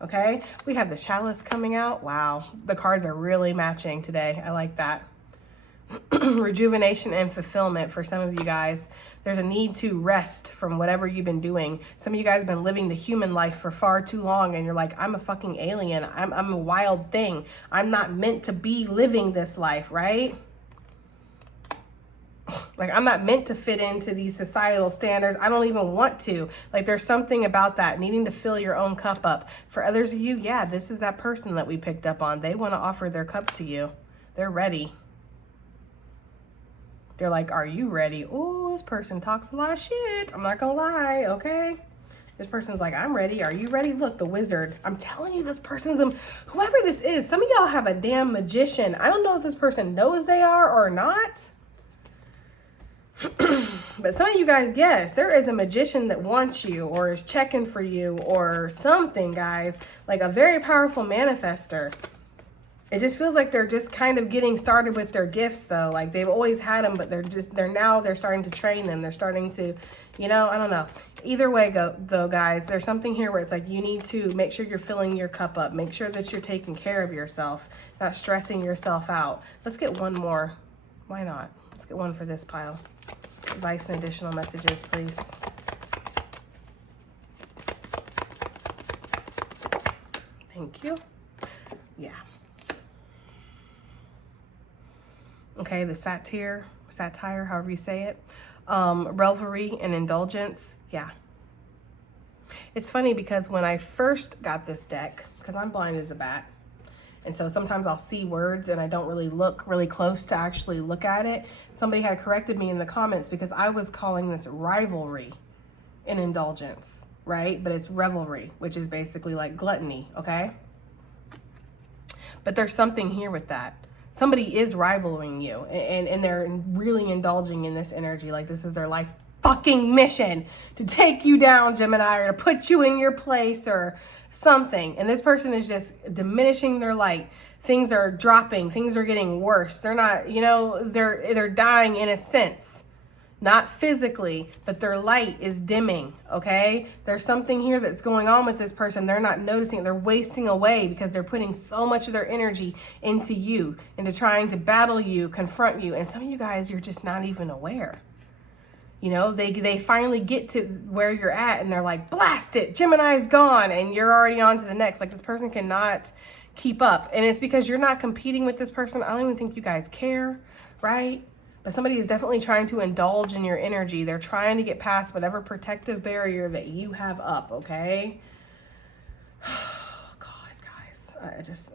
Okay? We have the chalice coming out. Wow. The cards are really matching today. I like that. Rejuvenation and fulfillment for some of you guys. There's a need to rest from whatever you've been doing. Some of you guys have been living the human life for far too long, and you're like, I'm a fucking alien. I'm a wild thing. I'm not meant to be living this life, right? Like, I'm not meant to fit into these societal standards. I don't even want to. Like, there's something about that, needing to fill your own cup up. For others of you, yeah, this is that person that we picked up on. They want to offer their cup to you. They're ready. They're like, are you ready? Oh, this person talks a lot of shit. I'm not gonna lie, okay? This person's like, I'm ready. Are you ready? Look, the wizard. I'm telling you, this person's, whoever this is, some of y'all have a damn magician. I don't know if this person knows they are or not. But some of you guys, yes, there is a magician that wants you or is checking for you or something, guys. Like a very powerful manifester. It just feels like they're just kind of getting started with their gifts, though. Like, they've always had them, but they're starting to train them. They're starting to, you know, I don't know. Either way, though, guys, there's something here where it's like you need to make sure you're filling your cup up. Make sure that you're taking care of yourself, not stressing yourself out. Let's get one more. Why not? Let's get one for this pile. Advice and additional messages, please. Thank you. Yeah. Okay, the satire, however you say it. Revelry and indulgence. Yeah. It's funny because when I first got this deck, because I'm blind as a bat, and so sometimes I'll see words and I don't really look really close to actually look at it. Somebody had corrected me in the comments because I was calling this rivalry and indulgence, right? But it's revelry, which is basically like gluttony, okay? But there's something here with that. Somebody is rivaling you, and they're really indulging in this energy. Like, this is their life fucking mission to take you down, Gemini, or to put you in your place or something. And this person is just diminishing their light. Things are dropping. Things are getting worse. They're not, you know, they're dying in a sense. Not physically, but their light is dimming, okay? There's something here that's going on with this person. They're not noticing. They're wasting away because they're putting so much of their energy into you, into trying to battle you, confront you. And some of you guys, you're just not even aware. You know, they finally get to where you're at and they're like, blast it, Gemini's gone, and you're already on to the next. Like, this person cannot keep up. And it's because you're not competing with this person. I don't even think you guys care, right? but somebody is definitely trying to indulge in your energy. They're trying to get past whatever protective barrier that you have up, okay? God, guys,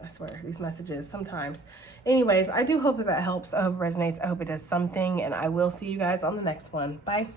I swear, these messages sometimes. Anyways, I do hope that helps. I hope it resonates. I hope it does something, and I will see you guys on the next one. Bye.